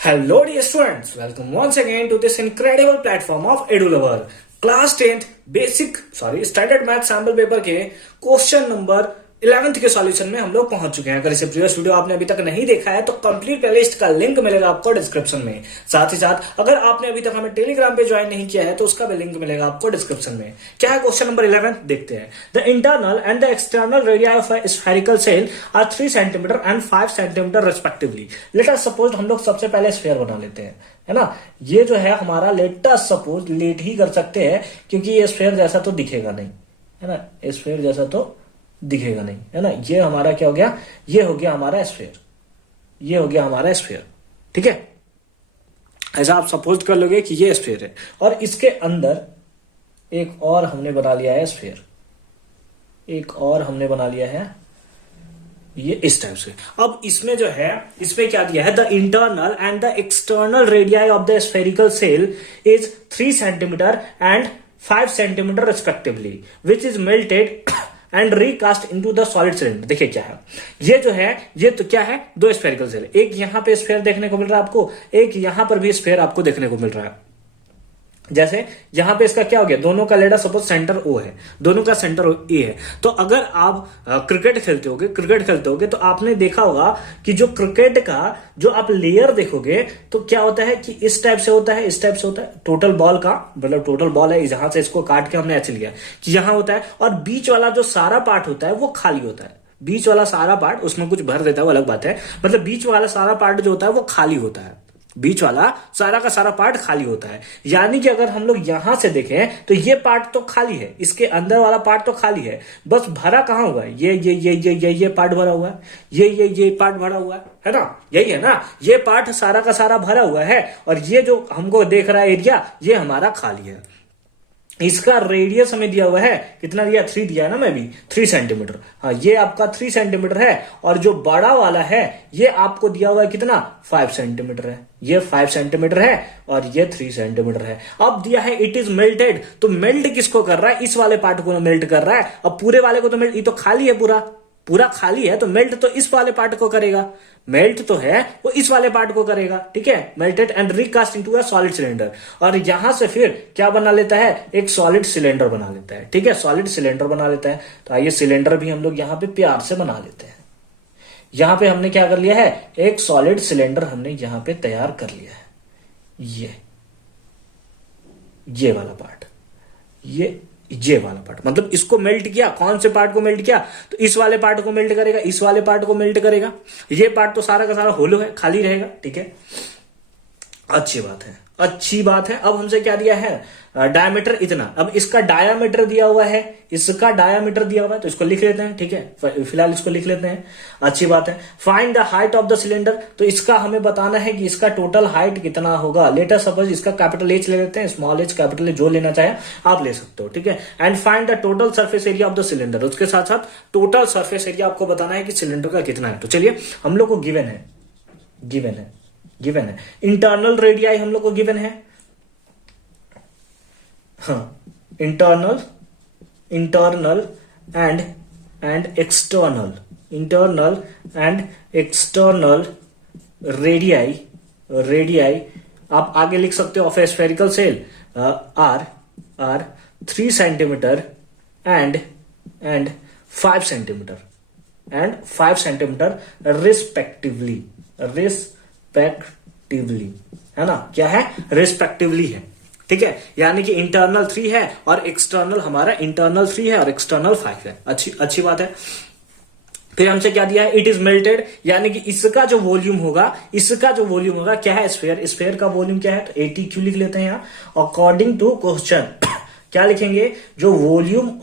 Hello dear students, welcome once again to this incredible platform of EduLover. Class 10th Standard Math Sample Paper के question number 11th के solution में हम लोग पहुंच चुके हैं। अगर इसे प्रीवियस वीडियो आपने अभी तक नहीं देखा है तो कंप्लीट प्लेलिस्ट का लिंक मिलेगा आपको डिस्क्रिप्शन में। साथ ही साथ अगर आपने अभी तक हमें टेलीग्राम पे ज्वाइन नहीं किया है तो उसका भी लिंक मिलेगा आपको डिस्क्रिप्शन में। क्या है क्वेश्चन नंबर 11 देखते हैं। The internal and the external radii of a spherical shell are 3 centimetre and 5 centimetre respectively. Let us suppose हम लोग सबसे पहले स्फेयर बना लेते हैं, है ना। ये जो है हमारा लेट अस सपोज लेट ही कर सकते हैं क्योंकि ये स्फेयर जैसा तो दिखेगा नहीं, है ना। स्फेयर जैसा तो दिखेगा नहीं, है ना। ये हमारा क्या हो गया, ये हो गया हमारा स्फेयर, ये हो गया हमारा स्फेयर, ठीक है। ऐसा आप सपोज कर लोगे कि ये स्फेयर है और इसके अंदर एक और हमने बना लिया है स्फेयर, एक और हमने बना लिया है ये इस टाइप से। अब इसमें जो है, इसमें क्या दिया है, the internal and the external radii of the spherical shell is 3 centimetre and 5 centimetre respectively which is melted and recast into the solid cylinder. देखिए क्या है, ये जो है, ये तो क्या है, दो स्फेरिकल सेल, एक यहां पे स्फेयर देखने को मिल रहा है आपको, एक यहां पर भी स्फेयर आपको देखने को मिल रहा है। जैसे यहां पे इसका क्या हो गया, दोनों का लेडा सपोज सेंटर ओ है, दोनों का सेंटर ए है। तो अगर आप क्रिकेट खेलते होगे तो आपने देखा होगा कि जो क्रिकेट का जो आप लेयर देखोगे तो क्या होता है कि इस टाइप से होता है, इस टाइप से होता है। टोटल बॉल का मतलब टोटल बॉल है, जहां से इसको काट के हमने ऐसे लिया कि यहां होता है, और बीच वाला जो सारा पार्ट होता है वो खाली होता है। बीच वाला सारा पार्ट, उसमें कुछ भर देता है वो अलग बात है, मतलब बीच वाला सारा पार्ट जो होता है वो खाली होता है, बीच वाला सारा का सारा पार्ट खाली होता है। यानी कि अगर हम लोग यहां से देखें तो ये पार्ट तो खाली है, इसके अंदर वाला पार्ट तो खाली है, बस भरा कहां हुआ है, ये पार्ट भरा हुआ है, ये पार्ट भरा हुआ है ना, यही है ना। ये पार्ट सारा का सारा भरा हुआ है और ये जो हमको देख रहा है एरिया, ये हमारा खाली है। इसका रेडियस हमें दिया हुआ है, कितना दिया, 3 दिया है ना, मैं भी 3 सेंटीमीटर। हाँ, ये आपका 3 सेंटीमीटर है और जो बड़ा वाला है ये आपको दिया हुआ है कितना, 5 सेंटीमीटर है। ये 5 सेंटीमीटर है और ये 3 सेंटीमीटर है। अब दिया है इट इज मेल्टेड, तो मेल्ट किसको कर रहा है, इस वाले पार्ट को मेल्ट कर रहा है। अब पूरे वाले को तो मेल्ट, ये तो खाली है, पूरा खाली है, तो मेल्ट तो इस वाले पार्ट को करेगा, मेल्ट तो है वो इस वाले पार्ट को करेगा, ठीक है। Melted and recast into a solid cylinder, और यहां से फिर क्या बना लेता है, एक सॉलिड सिलेंडर बना लेता है, ठीक है। सॉलिड सिलेंडर बना लेता है। तो आइए सिलेंडर भी हम लोग यहां पे प्यार से बना लेते हैं। यहां पे हमने क्या कर लिया है, एक सॉलिड सिलेंडर हमने यहां पे तैयार कर लिया है। ये वाला पार्ट, ये वाला पार्ट, मतलब इसको मेल्ट किया। कौन से पार्ट को मेल्ट किया, तो इस वाले पार्ट को मेल्ट करेगा, इस वाले पार्ट को मेल्ट करेगा। ये पार्ट तो सारा का सारा होलो है, खाली रहेगा, ठीक है। अच्छी बात है, अच्छी बात है। अब हमसे क्या दिया है, डायमीटर इतना। अब इसका डायमीटर दिया हुआ है, इसका डायमीटर दिया हुआ है, तो इसको लिख लेते हैं, ठीक है। फिलहाल इसको लिख लेते हैं, अच्छी बात है। Find the height of the cylinder, तो इसका हमें बताना है कि इसका टोटल हाइट कितना होगा। लेट अस सपोज इसका कैपिटल एच ले लेते हैं, स्मॉल एच कैपिटल एच, जो लेना चाहे आप ले सकते हो, ठीक है। And find the total surface area of the cylinder, उसके साथ साथ टोटल सर्फेस एरिया आपको बताना है कि सिलेंडर का कितना है। तो चलिए, हम लोग को गिवन है इंटरनल रेडियाई हम लोग को गिवन है, हाँ, इंटरनल एंड एक्सटर्नल रेडियाई आप आगे लिख सकते हो of a spherical shell are 3 centimetre and 5 centimetre respectively, है ना। क्या है, रिस्पेक्टिवली है, ठीक है। यानी कि इंटरनल 3 है और एक्सटर्नल हमारा इंटरनल 3 है और एक्सटर्नल 5 है। अच्छी बात है। फिर हमसे क्या दिया है, इट इज मेल्टेड, यानी कि इसका जो वॉल्यूम होगा क्या है, स्फेयर का वॉल्यूम क्या है, तो 80 क्यों लिख लेते हैं यहां। अकॉर्डिंग टू क्वेश्चन क्या लिखेंगे, जो वॉल्यूम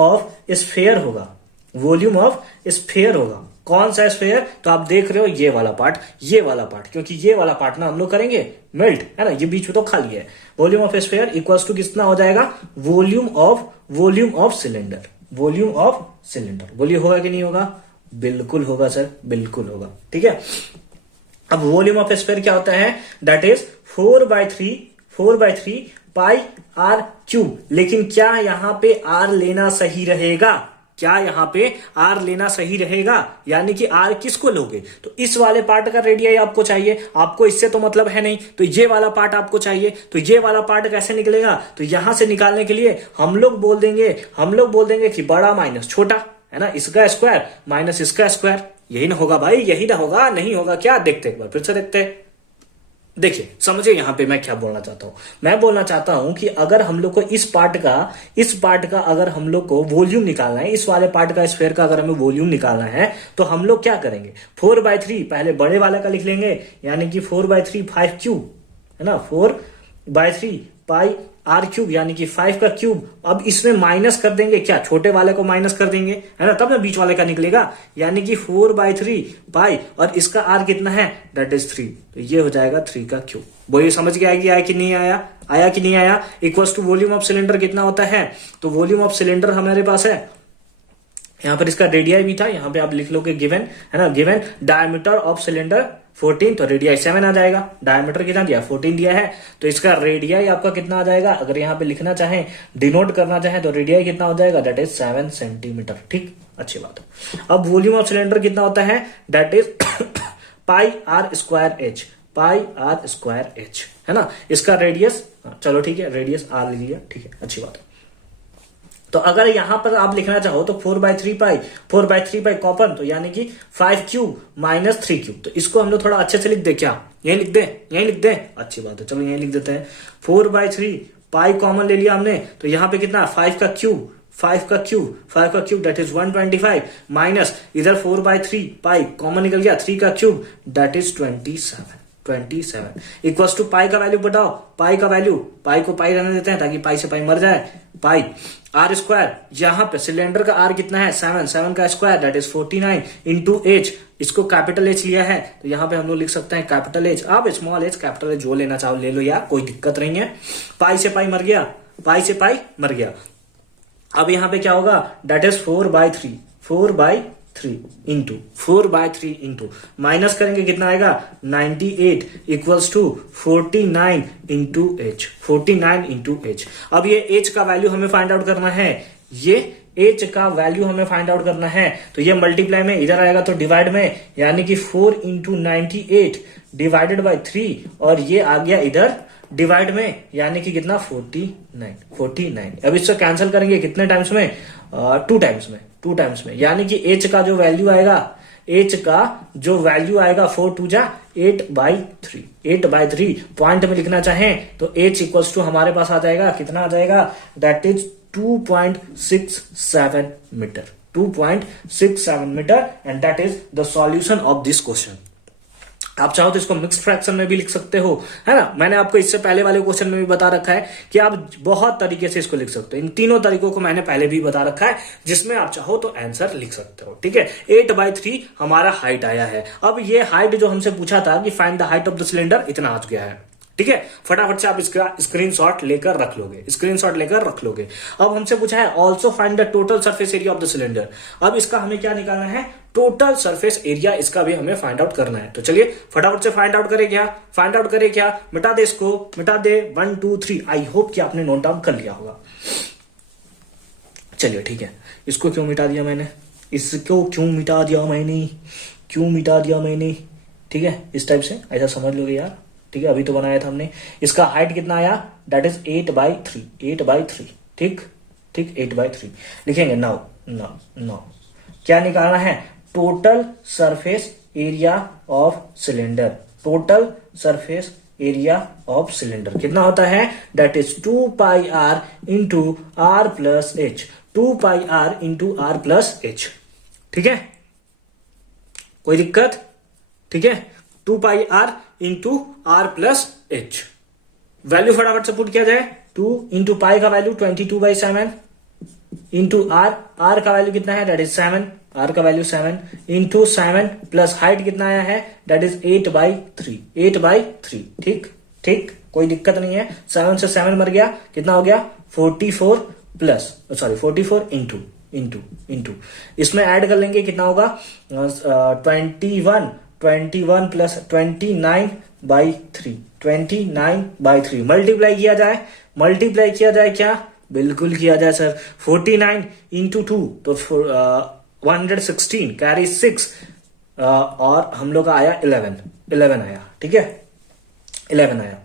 ऑफ स्फेयर होगा, कौन सा स्फेयर, तो आप देख रहे हो ये वाला पार्ट, क्योंकि ये वाला पार्ट ना हम लोग करेंगे मेल्ट, है ना। ये बीच में तो खाली है। Volume of sphere equals to कितना हो जाएगा, वॉल्यूम ऑफ सिलेंडर। वॉल्यूम होगा कि नहीं होगा, बिल्कुल होगा सर, बिल्कुल होगा, ठीक है। अब वॉल्यूम ऑफ स्फेयर क्या होता है, that is 4/3 pi r cube. लेकिन क्या यहां पे r लेना सही रहेगा, क्या यहाँ पे आर लेना सही रहेगा, यानी कि आर किसको लोगे, तो इस वाले पार्ट का रेडियस आपको चाहिए, आपको इससे तो मतलब है नहीं, तो ये वाला पार्ट आपको चाहिए। तो ये वाला पार्ट कैसे निकलेगा, तो यहां से निकालने के लिए हम लोग बोल देंगे कि बड़ा माइनस छोटा, है ना, इसका स्क्वायर माइनस इसका स्क्वायर, यही ना होगा भाई, यही ना होगा, नहीं होगा क्या, देखते एक बार फिर से देखते हैं। देखिए समझिए यहां पे मैं क्या बोलना चाहता हूं, मैं बोलना चाहता हूं कि अगर हम लोग को इस पार्ट का अगर हम लोग को वॉल्यूम निकालना है, इस वाले पार्ट का स्फेयर का अगर हमें वॉल्यूम निकालना है, तो हम लोग क्या करेंगे, 4/3 पहले बड़े वाले का लिख लेंगे, यानी कि 4/3 5 क्यूब, है ना, 4/3 पाई आर क्यूब, यानी कि 5 का क्यूब। अब इसमें माइनस कर देंगे, क्या छोटे वाले को माइनस कर देंगे, है ना, तब ना बीच वाले का निकलेगा, यानी कि 4/3 पाई, और इसका आर कितना है, दैट इज 3, तो ये हो जाएगा 3 का क्यूब। वो ये समझ गया कि आया कि नहीं आया कि नहीं आया। Equals to volume of cylinder कितना होता है, तो वॉल्यूम ऑफ सिलेंडर हमारे पास है, यहां पर इसका रेडियाई भी था, यहां पे आप लिख लोगे गिवन, है ना, गिवन डायमीटर ऑफ सिलेंडर 14, तो रेडियाई 7 आ जाएगा, डायमीटर कितना दिया 14 दिया है, तो इसका रेडियाई आपका कितना आ जाएगा, अगर यहाँ पे लिखना चाहें, डिनोट करना चाहें, तो रेडियाई कितना हो जाएगा, दैट इज 7 सेंटीमीटर। ठीक, अच्छी बात है। अब वॉल्यूम ऑफ सिलेंडर कितना होता है, that is pi r square h, है ना, इसका रेडियस, चलो ठीक है, रेडियस आर ले लिया, ठीक है, अच्छी बात है। तो अगर यहां पर आप लिखना चाहो तो 4/3 पाई कॉपर, तो यानी कि 5 क्यूब माइनस 3 क्यूब, तो इसको हम लोग थोड़ा अच्छे से लिख दे, क्या यही लिख दे, अच्छी बात है, चलो यही लिख देते हैं। 4/3 पाई कॉमन ले लिया हमने, तो यहां पे कितना 5 का क्यूब दैट इज 125, माइनस इधर 4/3 पाई कॉमन निकल गया, 3 का cube that is 27 equals to pi का वैल्यू बताओ, पाई को पाई रहने देते हैं ताकि पाई से पाई मर जाए, पाई आर स्क्वायर, यहां पे सिलेंडर का आर कितना है 7 का square that is 49 into H, इसको कैपिटल एच लिया है, तो यहां पे हम लोग लिख सकते हैं कैपिटल एच, आप स्मॉल एच कैपिटल एच जो लेना चाहो ले लो यार, कोई दिक्कत नहीं है। पाई से पाई मर गया, अब यहां पे क्या होगा, दैट इज 4/3 इंटू माइनस करेंगे कितना आएगा 98 इक्वल्स टू 49 इंटू एच। अब ये एच का वैल्यू हमें फाइंड आउट करना है, तो ये मल्टीप्लाई में इधर आएगा तो डिवाइड में, यानी कि 4 इंटू 98 डिवाइडेड बाई 3, और ये आ गया इधर डिवाइड में, यानी कि कितना 49। अब इससे कैंसिल करेंगे कितने टाइम्स में, 2 टाइम्स में, यानी कि एच का जो वैल्यू आएगा 4 2 जा 8/3 पॉइंट में लिखना चाहें तो एच इक्वल्स टू हमारे पास आ जाएगा, कितना आ जाएगा, that is 2.67 metre, and that is the solution of this question. आप चाहो तो इसको मिक्स्ड फ्रैक्शन में भी लिख सकते हो, है ना, मैंने आपको इससे पहले वाले क्वेश्चन में भी बता रखा है कि आप बहुत तरीके से इसको लिख सकते हो, इन तीनों तरीकों को मैंने पहले भी बता रखा है, जिसमें आप चाहो तो आंसर लिख सकते हो। ठीक है, 8/3 हमारा हाइट आया है। अब ये हाइट जो हमसे पूछा था कि find the height of the cylinder, इतना आ गया है। ठीक है, फटाफट से आप इसका स्क्रीनशॉट लेकर रख लोगे। अब हमसे पूछा है also find the total surface area of the cylinder. अब इसका हमें क्या निकालना है, टोटल सरफेस एरिया, इसका भी हमें फाइंड आउट करना है। तो चलिए फटाफट से फाइंड आउट करें क्या, मिटा दे इसको, 1 2 3। आई होप कि आपने नोट डाउन कर लिया होगा। चलिए ठीक है, इसको क्यों मिटा दिया मैंने, ठीक है, इस टाइप से ऐसा समझ लोगे यार। ठीक है, अभी तो बनाया था हमने। इसका हाइट कितना आया, दैट इज 8/3। ठीक 8/3 लिखेंगे। नाउ क्या निकालना है, total surface area of cylinder. कितना होता है, that is 2πr into r plus H. 2πr into r plus H. ठीक है, कोई दिक्कत, ठीक है, 2πr into r plus H. Value फटाफट से पुट किया जाए, 2 इंटू पाई का वैल्यू 22/7 इंटू r का वैल्यू कितना है, दैट इज 7, r का वैल्यू 7 इंटू 7 प्लस हाइट कितना आया है, दैट इज 8/3। ठीक, कोई दिक्कत नहीं है। 7 से 7 मर गया, कितना हो गया 44 इंटू इसमें ऐड कर लेंगे, कितना होगा 21 प्लस 29/3 मल्टीप्लाई किया जाए क्या, बिल्कुल किया जाए सर। 49 इंटू 2 तो 116 कैरी 6 और हम लोग का आया 11 आया, ठीक है 11 आया।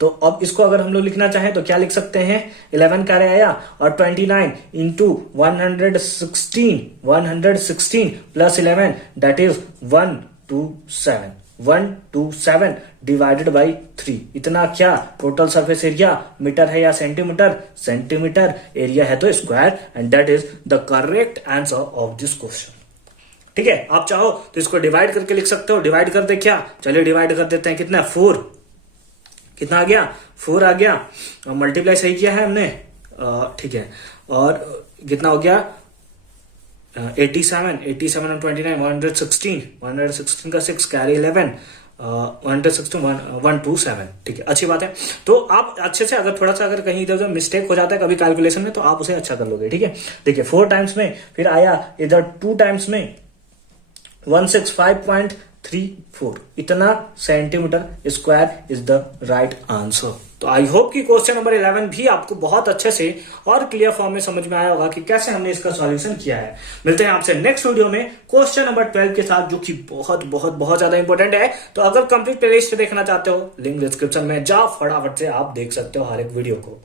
तो अब इसको अगर हम लोग लिखना चाहें तो क्या लिख सकते हैं, 11 कैरे आया और 29 into 116 plus 11 that is 127 divided by 3। इतना क्या टोटल सरफेस एरिया, मीटर है या सेंटीमीटर, सेंटीमीटर, एरिया है तो square, and that is the correct answer of this question. ठीक है, आप चाहो तो इसको डिवाइड करके लिख सकते हो। डिवाइड कर दे क्या, चलिए डिवाइड कर देते हैं। कितना 4, कितना आ गया 4 आ गया, मल्टीप्लाई सही किया है हमने, ठीक है। और कितना हो गया 87 और 29 116 का 6 कैरी 11 127, ठीक है, अच्छी बात है। तो आप अच्छे से अगर थोड़ा सा अगर कहीं इधर उधर मिस्टेक हो जाता है कभी कैलकुलेशन में तो आप उसे अच्छा कर लोगे, ठीक है। देखिए 4 टाइम्स में, फिर आया इधर 2 टाइम्स में 165.34, इतना centimetre square is the right answer. तो आई होप कि क्वेश्चन नंबर 11 भी आपको बहुत अच्छे से और क्लियर फॉर्म में समझ में आया होगा कि कैसे हमने इसका सॉल्यूशन किया है। मिलते हैं आपसे नेक्स्ट वीडियो में क्वेश्चन नंबर 12 के साथ, जो कि बहुत बहुत बहुत ज्यादा इंपॉर्टेंट है। तो अगर कंप्लीट प्लेलिस्ट देखना चाहते हो, लिंक डिस्क्रिप्शन में जाओ, फटाफट से आप देख सकते हो हर एक वीडियो को।